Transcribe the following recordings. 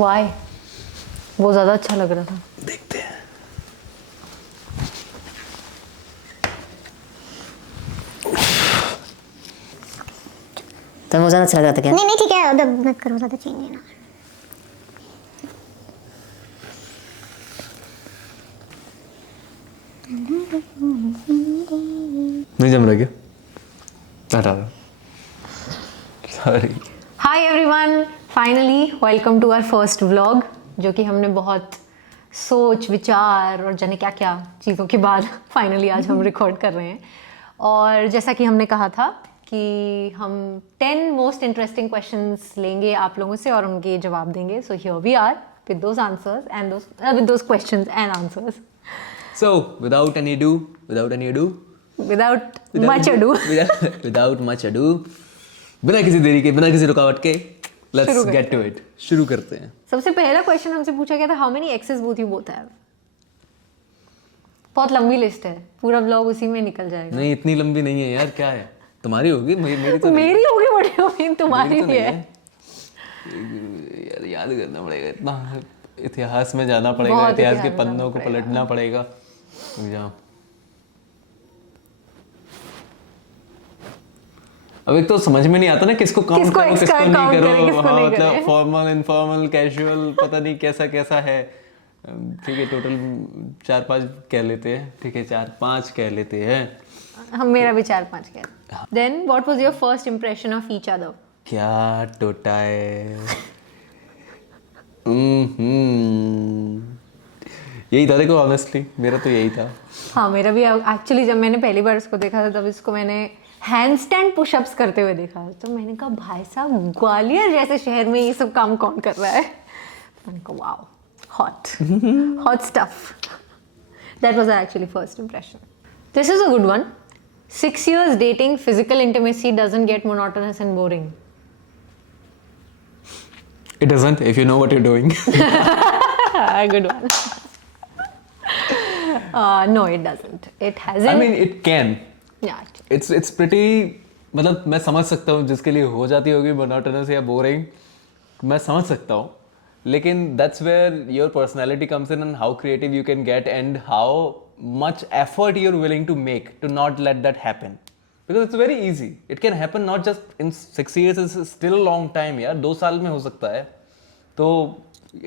Why? वो ज़्यादा अच्छा लग रहा था. देखते हैं. तो वो ज़्यादा अच्छा लग रहा था क्या? नहीं ठीक है, अब मत करो ज़्यादा चेंज है ना. नहीं जम रहा क्या? हटा दो. Sorry. Hi everyone, finally welcome to our first vlog, जो कि हमने बहुत सोच विचार और जाने क्या क्या चीज़ों के बाद फाइनली आज हम रिकॉर्ड कर रहे हैं. और जैसा कि हमने कहा था कि हम 10 मोस्ट इंटरेस्टिंग क्वेश्चंस लेंगे आप लोगों से और उनके जवाब देंगे. So here we are with those answers and those questions and answers. So without much ado, बिना किसी देरी के, बिना किसी रुकावट के, let's get to it. शुरू करते हैं. सबसे पहला क्वेश्चन हमसे पूछा गया था, how many access both you both have. बहुत लंबी लिस्ट है, पूरा व्लॉग उसी में निकल जाएगा. नहीं इतनी लंबी नहीं है यार, क्या है? तुम्हारी होगी, मेरी तो मेरी होगी, बड़ी होगी, तुम्हारी भी है. यार याद करना पड़ेगा, इतना इतिहास में जाना पड़ेगा, इतिहास के पन्नों को पलटना पड़ेगा. अब एक तो समझ में नहीं आता ना किसको काउंट करो, किसको नहीं करो. हाँ, मतलब फॉर्मल, इनफॉर्मल, कैजुअल, पता नहीं कैसा कैसा है. ठीक है, टोटल 4-5 कह लेते हैं. ठीक है, 4-5 कह लेते हैं. हम मेरा भी 4-5 कह. Then what was your first impression of each other. क्या टोटा है. यही था. देखो ऑनेस्टली मेरा तो यही था. हाँ मेरा भी. एक्चुअली जब मैंने पहली बार इसको देखा था तब इसको मैंने हैंडस्टैंड पुशअप्स करते हुए देखा, तो मैंने कहा भाई साहब ग्वालियर जैसे शहर में ये सब काम कौन कर रहा है. मैंने कहा wow, hot stuff. That was our actually first impression. This is a good one. 6 years dating, physical intimacy doesn't get monotonous and boring. It doesn't if you know what you're doing. Good one. No, it doesn't. It hasn't. I mean, it can. Yeah. It's pretty. मतलब मैं समझ सकता हूँ जिसके लिए हो जाती होगी monotonous या boring. मैं समझ सकता हूँ. लेकिन that's where your personality comes in and how creative you can get and how much effort you're willing to make to not let that happen. Because it's very easy. It can happen not just in 6 years. Is still a long time यार. 2 साल में हो सकता है. तो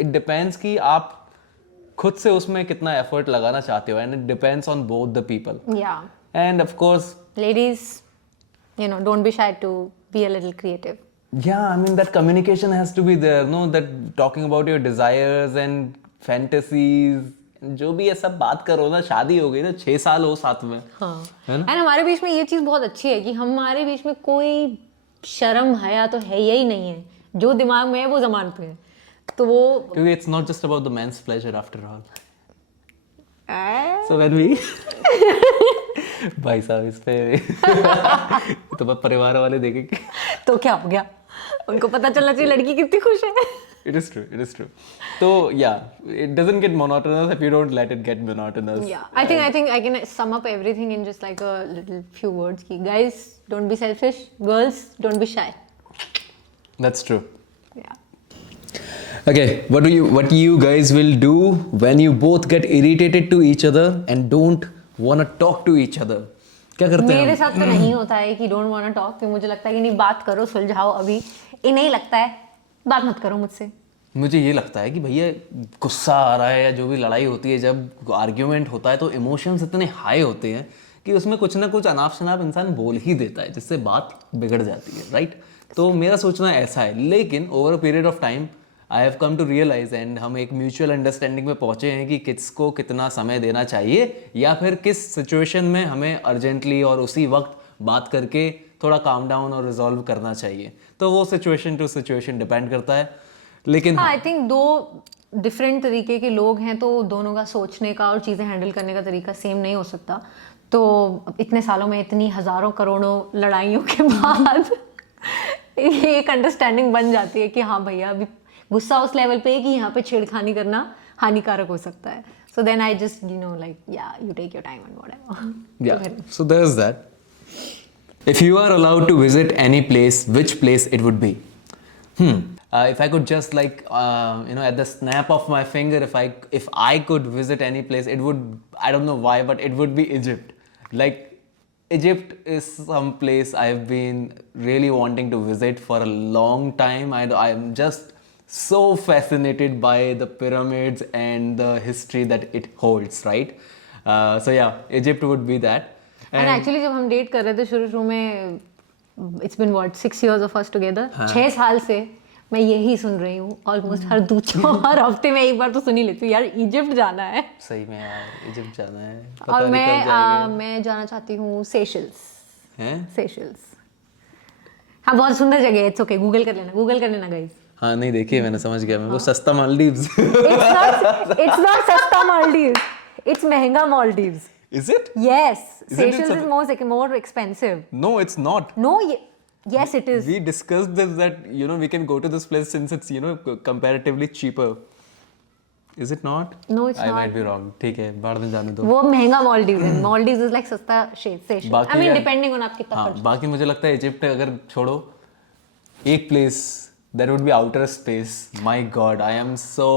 it depends कि आप खुद से उसमें कितना effort लगाना चाहते हो, and it depends on both the people. Yeah. And of course, ladies, don't be shy to be a little creative. Yeah, I mean that communication has to be there. No, that talking about your desires and fantasies. जो भी है सब बात करो ना. शादी हो गई ना, 6 साल हो साथ में. हाँ. है ना? एंड हमारे बीच में ये चीज़ बहुत अच्छी है कि हमारे बीच में कोई शर्म हया तो है यही नहीं है. जो दिमाग में है वो ज़बान पे है. तो वो क्योंकि it's not just about the man's pleasure after all. So when we भाई साहब इस पे तो परिवार वाले देखेंगे तो क्या हो गया. उनको पता चलना चाहिए लड़की कितनी खुश है. It is true. So yeah, it doesn't get monotonous if you don't let it get monotonous. Yeah, I think I can sum up everything in just like a little few words. Ki guys, don't be selfish. Girls, don't be shy. That's true. Yeah. Okay, what you guys will do when you both get irritated to each other and don't wanna talk to each other? क्या करते हैं? मेरे साथ तो नहीं होता है कि don't wanna talk, क्योंकि मुझे लगता है कि नहीं, बात करो, सुलझाओ. अभी इन्हें लगता है बात मत करो मुझसे. मुझे ये लगता है कि भैया गुस्सा आ रहा है या जो भी लड़ाई होती है, जब आर्ग्यूमेंट होता है तो इमोशंस इतने हाई होते हैं कि उसमें कुछ ना कुछ अनाप शनाप इंसान बोल ही देता है जिससे बात बिगड़ जाती है. राइट. तो मेरा सोचना ऐसा है. लेकिन over a period of time I have come to realise and हम एक म्यूचुअल अंडरस्टैंडिंग में पहुंचे हैं कि किसको कितना समय देना चाहिए या फिर किस सिचुएशन में हमें अर्जेंटली और उसी वक्त बात करके थोड़ा काम डाउन और रिजॉल्व करना चाहिए. तो वो सिचुएशन टू सिचुएशन डिपेंड करता है. लेकिन आई थिंक 2 डिफरेंट तरीके के लोग हैं, तो दोनों का सोचने का और चीज़ें हैंडल करने का तरीका सेम नहीं हो सकता. तो इतने सालों में इतनी हज़ारों करोड़ों लड़ाइयों के बाद ये एक अंडरस्टैंडिंग बन जाती है कि हाँ भैया अभी गुस्सा उस लेवल पे है कि यहाँ पे छेड़खानी करना हानिकारक हो सकता है. So then I just you take your time and whatever. Yeah, so there's that. If you are allowed to visit any place, which place it would be? if I could just like at the snap of my finger, if I could visit any place, it would, I don't know why, but it would be Egypt. Like Egypt is some place I've been really wanting to visit for a long time. I'm just so fascinated by the pyramids and the history that it holds, right? So yeah, Egypt would be that. And actually जब हम date कर रहे थे शुरू में, it's been what 6 years of us together, 6 साल से मैं यही सुन रही हूँ ऑलमोस्ट हर हफ्ते में एक बार तो सुन ही लेती हूँ यार, इजिप्ट जाना है। सही में यार, इजिप्ट जाना है। और मैं जाना चाहती हूँ सेशल्स। हैं? सेशल्स हाँ, बहुत सुंदर जगह है। इट्स ओके, गूगल कर लेना गाइस। हाँ नहीं देखिए, मैंने समझ गया, मैं वो सस्ता मालदीव्स। इट्स नॉट सस्ता मालदीव्स, इट्स महंगा Maldives. Is it? Yes, Isn't it Seychelles is more expensive. No, it's not. No, yes it is. We discussed this, that we can go to this place since it's comparatively cheaper. Is it not? No, it's I not. might be wrong. ठीक है, बाद में जाने दो। वो महंगा मालदीव्स है। Maldives is like सस्ता Seychelles. I mean depending on आप कितना हाँ, खर्च। बाकी मुझे लगता है इजिप्ट अगर छोड़ो, एक place that would be outer space. My God, I am so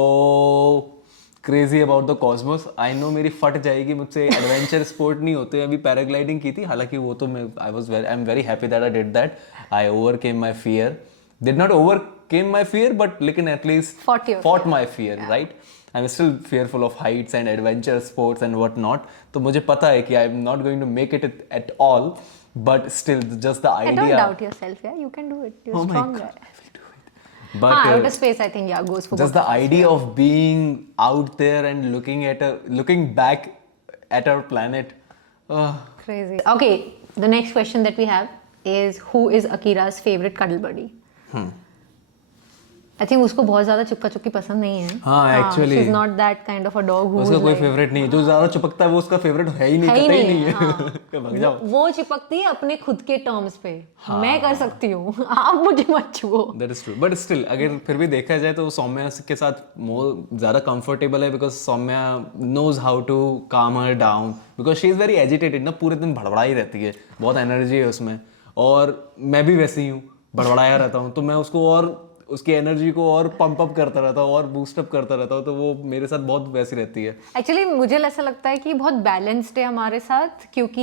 crazy about the Cosmos. I know मेरी फट जाएगी मुझसे, एडवेंचर स्पोर्ट नहीं होते। अभी पैराग्लाइडिंग की थी, हालांकि वो तो मैं I am very happy that I did that. I overcame my fear, did not overcame my fear but लेकिन at least fought my fear, right? I am still fearful of heights and adventure sports and what not. तो मुझे पता है कि I am not going to make it at all, but still just the idea. Don't doubt yourself, yeah, you can do it. You're Oh my strong God, guy. I will do it. But outer space I think goes for just the idea of being out there and looking back at our planet. crazy. Okay, the next question that we have is, who is Akira's favorite cuddle buddy? I think उसको बहुत ज़्यादा चिपका चुपकी पसंद नहीं है। हाँ, actually. she's not that kind of a dog who उसका is कोई like, फेवरेट नहीं है, जो ज्यादा चिपकता है वो उसका फेवरेट है ही नहीं, है ही कतई नहीं नहीं है, है। भाग जाओ। वो चिपकती है अपने खुद के टर्म्स पे। मैं कर सकती हूँ, आप मुझे मत छुओ। That is true, but still अगर फिर भी देखा जाए तो सौम्या के साथ मोर ज़्यादा कंफर्टेबल है, because Saumya knows how to calm her down, because she is very agitated ना, पूरे दिन भड़बड़ाई रहती है, बहुत एनर्जी है उसमें, और मैं भी वैसे ही हूँ, भड़बड़ाया रहता हूँ, तो मैं उसको और उसकी एनर्जी को और पंप अप करता रहता हूँ और बूस्ट अप करता रहता हूँ, तो वो मेरे साथ बहुत वैसी रहती है। एक्चुअली मुझे ऐसा लगता है कि बहुत बैलेंस्ड है हमारे साथ, क्योंकि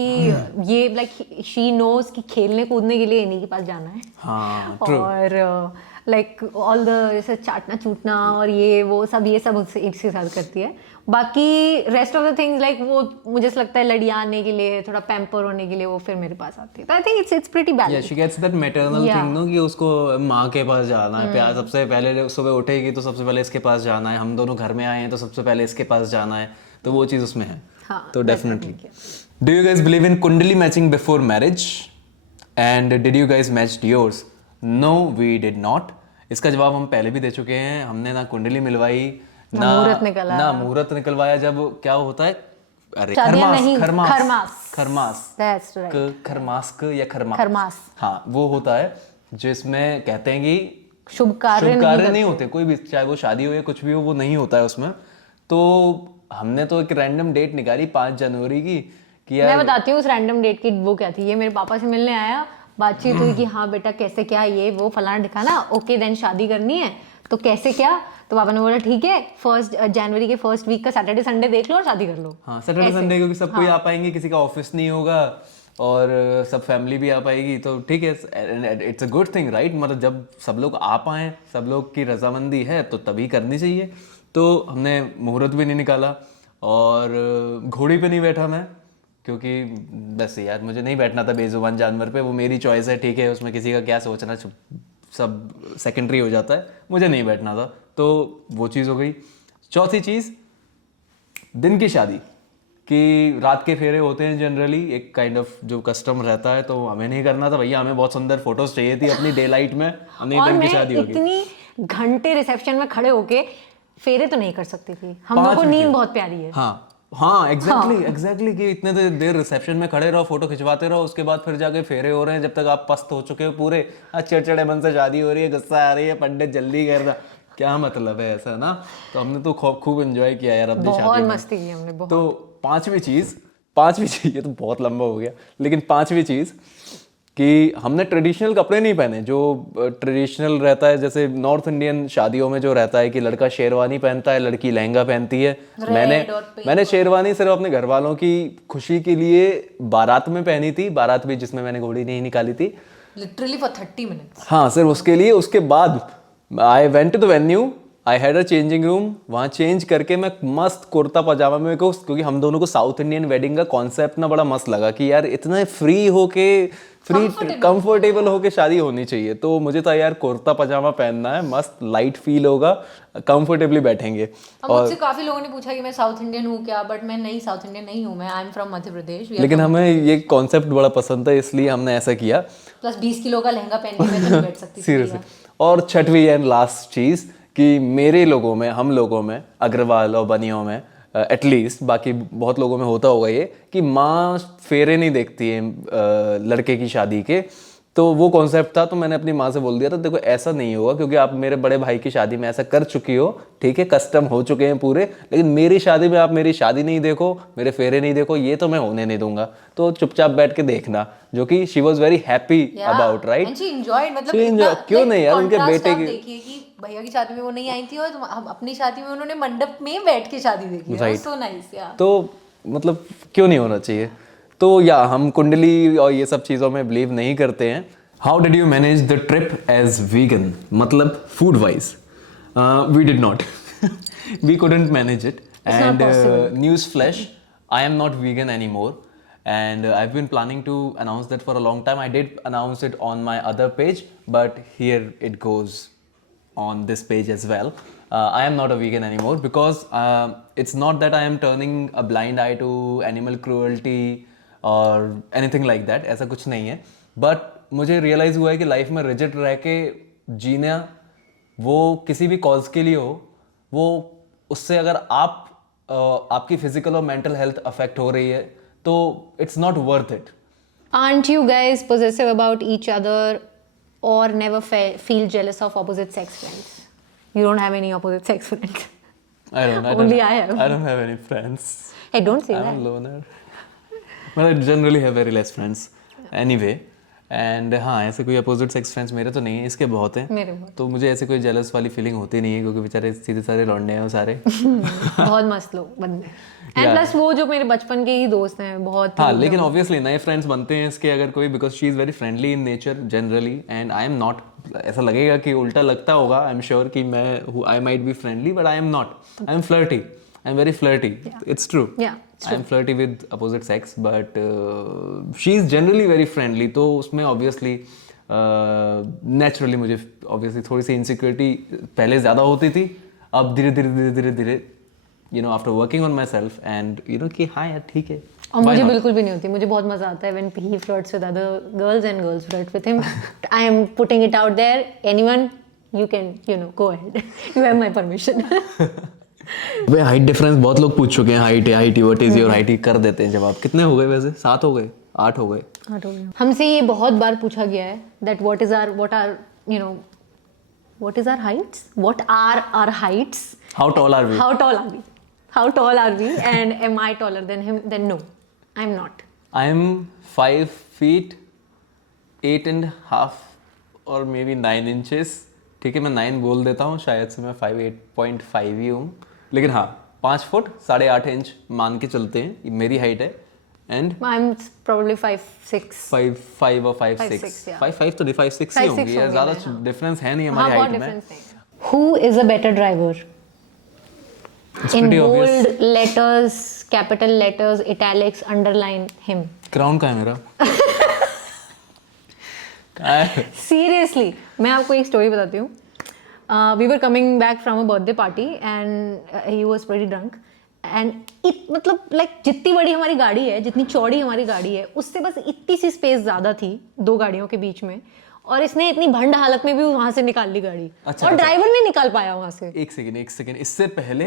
ये लाइक शी नोज कि खेलने कूदने के लिए इन्हीं के पास जाना है। हाँ, true. और लाइक ऑल द जैसे चाटना चूटना और ये सब उससे इसके साथ करती है। बाकी rest of the things like वो मुझे ऐसा लगता है लड़ियाने के लिए, थोड़ा पैम्पर होने के लिए वो फिर मेरे पास आती है। तो I think it's pretty balanced. She gets that maternal thing no, कि उसको माँ के पास जाना है, प्यार सबसे पहले सुबह उठेगी तो सबसे पहले इसके पास जाना है, हम दोनों घर में आए हैं तो सबसे पहले इसके पास जाना है, तो वो चीज़ उसमें है। हाँ, तो definitely. Do you guys believe in kundli matching before marriage, and did you guys matched yours? No, we did not. इसका जवाब हम पहले भी दे चुके हैं। हमने ना कुंडली मिलवाई, ना मुहूर्त निकलवाया। जब क्या होता है, अरे खरमास हाँ, वो होता है जिसमें कहते हैं कि शुभ कार्य नहीं होते, कोई भी, चाहे वो शादी हो या कुछ भी हो, वो नहीं होता है उसमें। तो हमने तो एक रैंडम डेट निकाली 5 जनवरी की कि यार, मैं बताती हूँ उस रैंडम डेट की वो क्या थी। ये मेरे पापा से मिलने आया, बातचीत हुई कि हाँ बेटा कैसे क्या, ये वो फलाना दिखाना, ओके देन शादी करनी है, तो कैसे क्या? तो पापा ने बोला ठीक है, 1 जनवरी के फर्स्ट वीक का सैटरडे संडे देख लो और शादी कर लो। हाँ, सैटरडे संडे, क्योंकि सब कोई आ पाएंगे, किसी का ऑफिस नहीं होगा और सब फैमिली भी आ पाएगी, तो ठीक है, it's a good thing, right? मतलब जब सब लोग आ पाएँ, सब लोग की रजामंदी है तो तभी करनी चाहिए। तो हमने मुहूर्त भी नहीं निकाला और घोड़ी पे नहीं बैठा मैं, क्योंकि बस यार मुझे नहीं बैठना था बेजुबान जानवर पे, वो मेरी चॉइस है, ठीक है, उसमें किसी का क्या सोचना सब सेकेंडरी हो जाता है, मुझे नहीं बैठना था, तो वो चीज़ हो गई। चौथी चीज़, दिन की शादी कि रात के फेरे होते हैं जनरली, एक काइंड ऑफ जो कस्टम रहता है, तो हमें नहीं करना था भैया, हमें बहुत सुंदर फोटोज चाहिए थी अपनी डे लाइट में, हमने दिन की शादी होगी। इतनी घंटे रिसेप्शन में खड़े होके फेरे तो नहीं कर सकती थी, हम लोग को नींद बहुत प्यारी है। हाँ एग्जैक्टली कि इतने देर रिसेप्शन में खड़े रहो, फोटो खिंचवाते रहो, उसके बाद फिर जाके फेरे हो रहे हैं, जब तक आप पस्त हो चुके हो पूरे, चिड़चिड़े मन से शादी हो रही है, गुस्सा आ रही है, पंडित जल्दी कर रहा, क्या मतलब है ऐसा ना? तो हमने तो खूब एंजॉय किया यार अपनी शादी में, बहुत मस्ती की हमने बहुत। तो पांचवी चीज, ये तो बहुत लंबा हो गया, लेकिन पांचवी चीज, कि हमने ट्रेडिशनल कपड़े नहीं पहने जो ट्रेडिशनल रहता है, जैसे नॉर्थ इंडियन शादियों में जो रहता है कि लड़का शेरवानी पहनता है, लड़की लहंगा पहनती है। मैंने शेरवानी सिर्फ अपने घर वालों की खुशी के लिए बारात में पहनी थी, बारात भी जिसमें मैंने घोड़ी नहीं निकाली थी, लिटरली फॉर 30 मिनट्स। हाँ सिर्फ उसके लिए। उसके बाद I went to the venue, I had a changing room, वहाँ चेंज करके मैं मस्त कुर्ता पजामा में को, क्योंकि हम दोनों को साउथ इंडियन वेडिंग का कॉन्सेप्ट ना बड़ा मस्त लगा कि यार इतना फ्री होके, फ्री कंफर्टेबल होके शादी होनी चाहिए। तो मुझे तो यार कुर्ता पजामा पहनना है, मस्त लाइट फील होगा, कंफर्टेबली बैठेंगे। और मुझसे काफी लोगों ने पूछा कि मैं साउथ इंडियन हूँ क्या, बट मैं नहीं, साउथ इंडियन नहीं हूँ मैं, I am from Madhya Pradesh. लेकिन हमें ये कॉन्सेप्ट बड़ा पसंद है, इसलिए हमने ऐसा किया। प्लस 20 किलो का लहंगा पहन के मैं तो नहीं बैठ सकती। सीरियसली। और छठवीं एंड लास्ट चीज कि मेरे लोगों में, हम लोगों में, अग्रवाल और बनियों में एटलीस्ट, बाकी बहुत लोगों में होता होगा ये कि माँ फेरे नहीं देखती है लड़के की शादी के। तो वो कॉन्सेप्ट था, तो मैंने अपनी माँ से बोल दिया था देखो ऐसा नहीं होगा, क्योंकि आप मेरे बड़े भाई की शादी में ऐसा कर चुकी हो, ठीक है, कस्टम हो चुके हैं पूरे, लेकिन मेरी शादी में आप मेरी शादी नहीं देखो, मेरे फेरे नहीं देखो, ये तो मैं होने नहीं दूंगा। तो चुपचाप बैठ के देखना, जो कि she was very happy about, right. And she enjoyed, मतलब क्यों नहीं यार, उनके बेटे की देखिए कि भैया की शादी में वो नहीं आई थी और हम अपनी शादी में उन्होंने मंडप में बैठ के शादी देखी है। सो नाइस यार। तो मतलब क्यों नहीं होना चाहिए। तो या हम कुंडली और ये सब चीज़ों में बिलीव नहीं करते हैं। How did you manage the trip as vegan, मतलब food wise? We did not, we couldn't manage it. And news flash, I am not vegan any more, and I've been planning to announce that for a long time. I did announce it on my other page, but here it goes on this page as well. I am not a vegan anymore because it's not that I am turning a blind eye to animal cruelty or anything like that. ऐसा कुछ नहीं है, but मुझे realize हुआ है कि life में rigid रह के जीना, वो किसी भी cause के लिए हो, वो उससे अगर आपकी physical और mental health affect हो रही है, तो it's not worth it. Aren't you guys possessive about each other or never feel jealous of opposite sex friends? You don't have any opposite sex friends. Only I have. I don't have any friends. Hey, don't say that. I'm a loner. But I generally have very less friends. Anyway, and हाँ ऐसे कोई opposite sex friends मेरे तो नहीं है, इसके बहुत हैं। मेरे बहुत। तो मुझे ऐसे कोई जेलस वाली फीलिंग होती नहीं है, क्योंकि बेचारे सीधे सारे लौंडे हैं वो सारे। बहुत मस्त लोग बंदे। एंड प्लस वो जो मेरे बचपन के ही दोस्त हैं बहुत। हाँ लेकिन ऑब्वियसली नए फ्रेंड्स बनते हैं इसके अगर कोई, because she is very friendly in nature generally, and I am not. ऐसा लगेगा कि उल्टा लगता होगा, आई एम श्योर कि मैं I might be friendly, but I am not. I am flirty, I am very flirty, it's true. I am flirty with opposite sex, but she is generally very friendly. तो उसमें obviously naturally मुझे obviously थोड़ी सी insecurity पहले ज़्यादा होती थी, अब धीरे धीरे you know after working on my self and you know कि हाँ यार ठीक है। और मुझे बिल्कुल भी नहीं होती, मुझे बहुत मजा आता है when he flirts with other girls and girls flirt with him. I am putting it out there. Anyone, you can, you know, go ahead. You have my permission. Way height difference बहुत लोग पूछ चुके हैं, height what is your height, कर देते हैं जवाब। कितने हो गए वैसे? 7 हो गए, 8 हो गए? 8 हो गए। हमसे ये बहुत बार पूछा गया है that what are our heights? How tall are we? How tall are we? And am I taller than him? Then no, I'm not. I am 5 feet 8.5 or maybe 9 inches. ठीक है, मैं 9 बोल देता हूँ, शायद से मैं 8.5 ही हूँ, लेकिन हाँ 5 फुट 8.5 इंच मान के चलते हैं, ये मेरी हाइट है। And I'm probably 5'6". 5'5" और 5'6". 5'5" तो 5'6" ही होंगे यार, ज़्यादा डिफरेंस है नहीं हमारी हाइट में। Who is a better driver? It's In pretty bold obvious. letters, capital letters, italics, underline him. Crown का है मेरा। Seriously, मैं आपको एक स्टोरी बताती हूँ। We were coming back from a birthday party and he was pretty drunk. And मतलब like जितनी बड़ी हमारी गाड़ी है, जितनी चौड़ी हमारी गाड़ी है, उससे बस इतनी सी स्पेस ज़्यादा थी 2 गाड़ियों के बीच में, और इसने इतनी भंड हालत में भी वहाँ से निकाल ली गाड़ी। अच्छा, और ड्राइवर नहीं निकाल पाया वहाँ से। एक सेकेंड, इससे पहले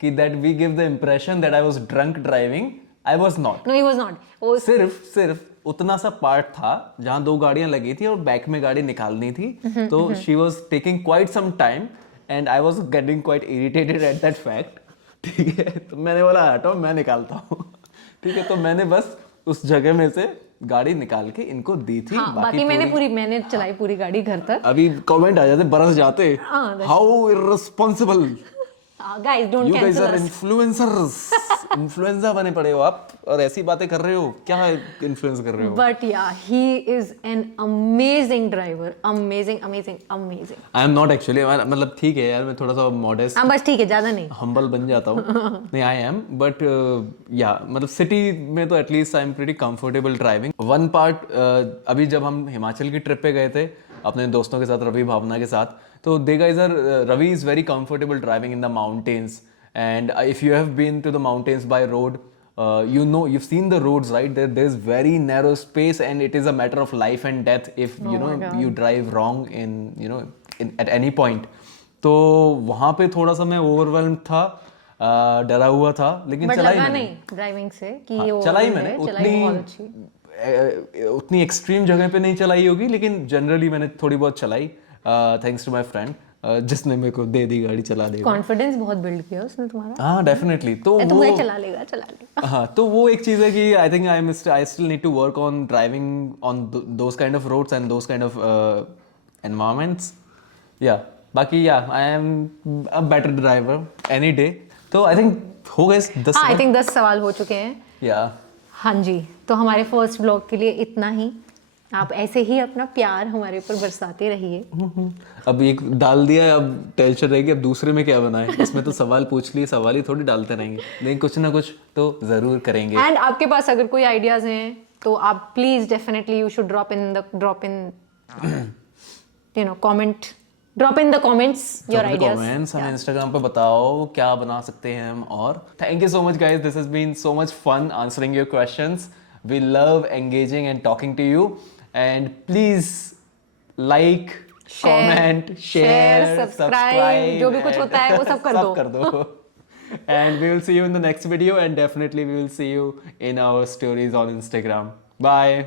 कि that we give the impression that I was drunk driving, I was not. No, he was not. वो सिर्फ उतना सा पार्ट था जहाँ 2 गाड़ियां लगी थी और बैक में गाड़ी निकालनी थी, तो she was taking quite some time and I was getting quite irritated at that fact. ठीक है, तो मैंने बोला हटो मैं निकालता हूँ। ठीक है, तो मैंने बस उस जगह में से गाड़ी निकाल के इनको दी थी। हाँ, बाकी मैंने चलाई पूरी गाड़ी घर तक। अभी कमेंट आ जाते, बरस जाते, how irresponsible, guys don't you guys cancel are us. Influencers, influenza बने पड़े हो आप और ऐसी बातें कर रहे हो, क्या इन्फ्लुएंस कर रहे हो? बट या he is an amazing driver, amazing. I am not actually, मतलब ठीक है यार, मैं थोड़ा सा मॉडेस्ट, हाँ बस ठीक है, ज्यादा नहीं। हम्बल बन जाता हूँ। नहीं, आई एम, बट या मतलब सिटी में तो at least I am pretty comfortable driving. One part, अभी जब हम हिमाचल की ट्रिप पे गए थे अपने दोस्तों के साथ, रवि भावना के साथ, तो they guys are, Ravi is very comfortable driving in the mountains, and if you have been to the mountains by road, you know, you've seen the roads, right? There's very narrow space, and it is a matter of life and death if you know you drive wrong in, you know, at any point. तो वहाँ पे थोड़ा सा मैं overwhelm था, डरा हुआ था, लेकिन बट चलाई लगा मैंने। नहीं ड्राइविंग से कि हाँ, ये चलाई overwhelmed मैंने, है, चलाई बहुत अच्छी। उतनी एक्सट्रीम जगह पे नहीं चलाई होगी, लेकिन जनरली मैंने थोड़ी बहुत चलाई, थैंक्स टू माय फ्रेंड जिसने मेरे को दे दी गाड़ी चला देगा। कॉन्फिडेंस बहुत बिल्ड किया उसने तुम्हारा। हाँ डेफिनेटली। तो तो वो भाई चला लेगा। हाँ, तो वो एक चीज़ है कि I think I still need to work on driving on those kind of roads and those kind of environments. या बाकी या I am a better driver any day. तो आई थिंक हो गए 10 हाँ, आई थिंक 10 सवाल हो चुके हैं। या हाँ जी, तो हमारे फर्स्ट ब्लॉग के लिए इतना ही। आप ऐसे ही अपना प्यार हमारे ऊपर बरसाते रहिए। अब एक डाल दिया है, अब टेंशन रहेगी अब दूसरे में क्या बनाए। इसमें तो सवाल पूछ लिए, सवाल ही थोड़ी डालते रहेंगे, लेकिन कुछ ना कुछ तो जरूर करेंगे। एंड आपके पास अगर कोई आइडियाज हैं तो आप please definitely you should drop in the comments your ideas. Comments हमें इंस्टाग्राम पे बताओ क्या बना सकते हैं हम। और thank you so much guys, this has been so much fun answering your questions. We love engaging and talking to you, and please like, comment, share, subscribe, जो भी कुछ होता है वो सब कर दो। And we will see you in the next video, and definitely we will see you in our stories on Instagram. Bye.